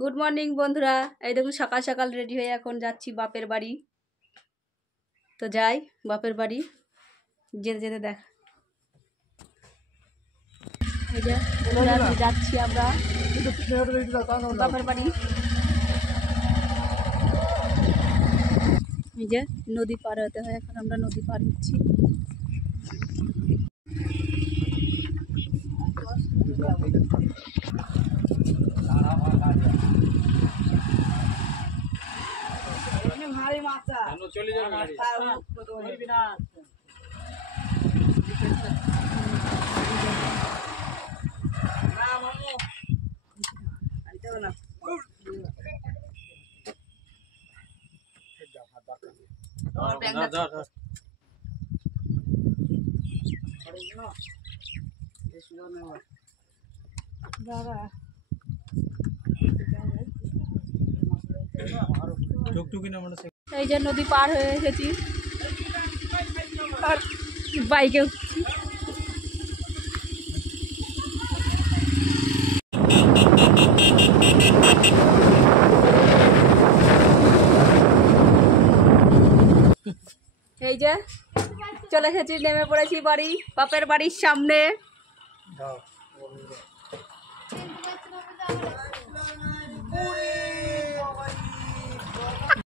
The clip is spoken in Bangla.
গুড মর্নিং বন্ধুরা। এই দেখুন সকাল সকাল রেডি হয়ে এখন যাচ্ছি বাপের বাড়ি। তো যাই বাপের বাড়ি, যেতে যেতে দেখ এই যে বন্ধুরা যাচ্ছি আমরা বাপের বাড়ি। এই যে নদী পার হতে হয়, এখন আমরা নদী পার হচ্ছি। এই যে নদী পার হয়ে এসেছি আর বাইকে উঠছি। এই যে চলে এসেছি, নেমে পড়েছি বাড়ি, বাপের বাড়ির সামনে।